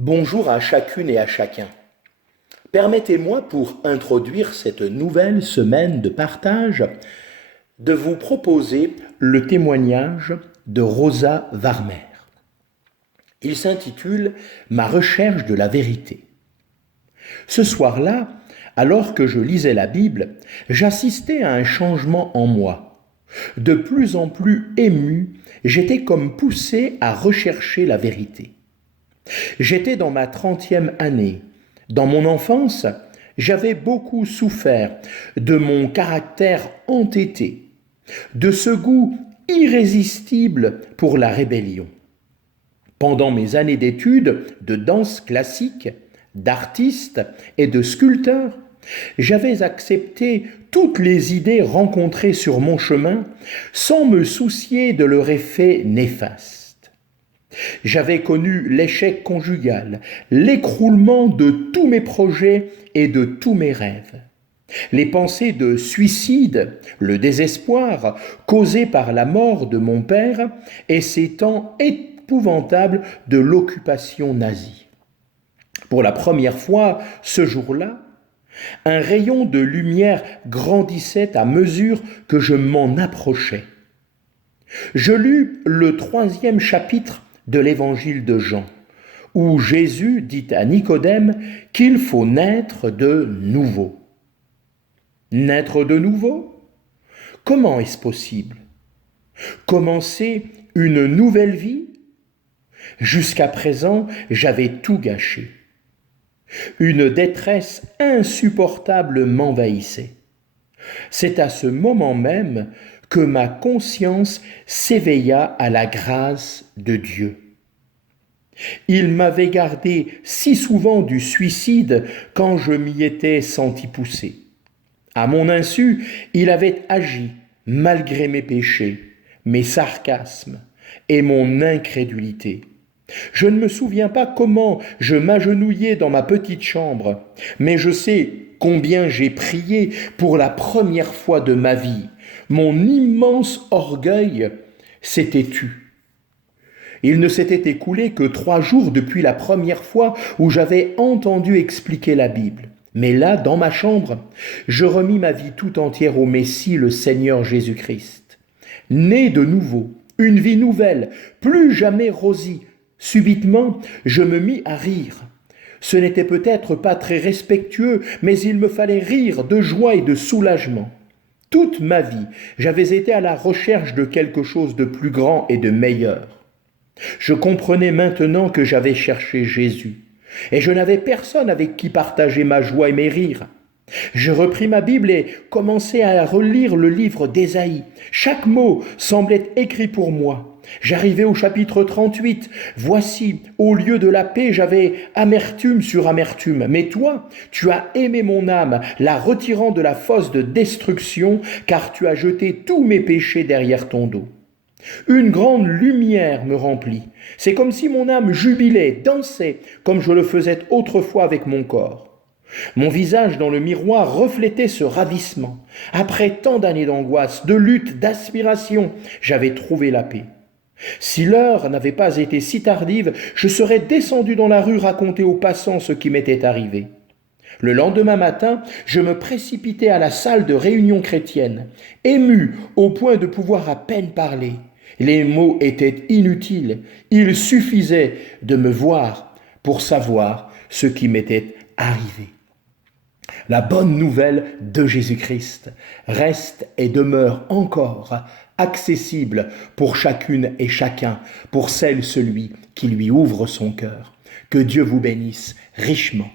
Bonjour à chacune et à chacun. Permettez-moi, pour introduire cette nouvelle semaine de partage, de vous proposer le témoignage de Rosa Warmer. Il s'intitule « Ma recherche de la vérité ». Ce soir-là, alors que je lisais la Bible, j'assistais à un changement en moi. De plus en plus ému, j'étais comme poussé à rechercher la vérité. J'étais dans ma 30e année. Dans mon enfance, j'avais beaucoup souffert de mon caractère entêté, de ce goût irrésistible pour la rébellion. Pendant mes années d'études de danse classique, d'artiste et de sculpteur, j'avais accepté toutes les idées rencontrées sur mon chemin sans me soucier de leur effet néfaste. J'avais connu l'échec conjugal, l'écroulement de tous mes projets et de tous mes rêves. Les pensées de suicide, le désespoir causé par la mort de mon père et ces temps épouvantables de l'occupation nazie. Pour la première fois, ce jour-là, un rayon de lumière grandissait à mesure que je m'en approchais. Je lus le 3e chapitre de l'évangile de Jean, où Jésus dit à Nicodème qu'il faut naître de nouveau. Naître de nouveau? Comment est-ce possible? Commencer une nouvelle vie? Jusqu'à présent, j'avais tout gâché. Une détresse insupportable m'envahissait. C'est à ce moment même que ma conscience s'éveilla à la grâce de Dieu. Il m'avait gardé si souvent du suicide quand je m'y étais senti pousser. À mon insu, il avait agi malgré mes péchés, mes sarcasmes et mon incrédulité. Je ne me souviens pas comment je m'agenouillais dans ma petite chambre, mais je sais combien j'ai prié pour la première fois de ma vie. Mon immense orgueil s'était tu. Il ne s'était écoulé que 3 jours depuis la première fois où j'avais entendu expliquer la Bible. Mais là, dans ma chambre, je remis ma vie tout entière au Messie, le Seigneur Jésus-Christ. Né de nouveau, une vie nouvelle, plus jamais rosie. Subitement, je me mis à rire. Ce n'était peut-être pas très respectueux, mais il me fallait rire de joie et de soulagement. Toute ma vie, j'avais été à la recherche de quelque chose de plus grand et de meilleur. Je comprenais maintenant que j'avais cherché Jésus, et je n'avais personne avec qui partager ma joie et mes rires. Je repris ma Bible et commençai à relire le livre d'Ésaïe. Chaque mot semblait écrit pour moi. J'arrivais au chapitre 38. Voici, au lieu de la paix, j'avais amertume sur amertume. Mais toi, tu as aimé mon âme, la retirant de la fosse de destruction, car tu as jeté tous mes péchés derrière ton dos. Une grande lumière me remplit. C'est comme si mon âme jubilait, dansait, comme je le faisais autrefois avec mon corps. Mon visage dans le miroir reflétait ce ravissement. Après tant d'années d'angoisse, de lutte, d'aspiration, j'avais trouvé la paix. Si l'heure n'avait pas été si tardive, je serais descendu dans la rue raconter aux passants ce qui m'était arrivé. Le lendemain matin, je me précipitai à la salle de réunion chrétienne, ému au point de pouvoir à peine parler. Les mots étaient inutiles, il suffisait de me voir pour savoir ce qui m'était arrivé. La bonne nouvelle de Jésus-Christ reste et demeure encore accessible pour chacune et chacun, pour celle, celui qui lui ouvre son cœur. Que Dieu vous bénisse richement.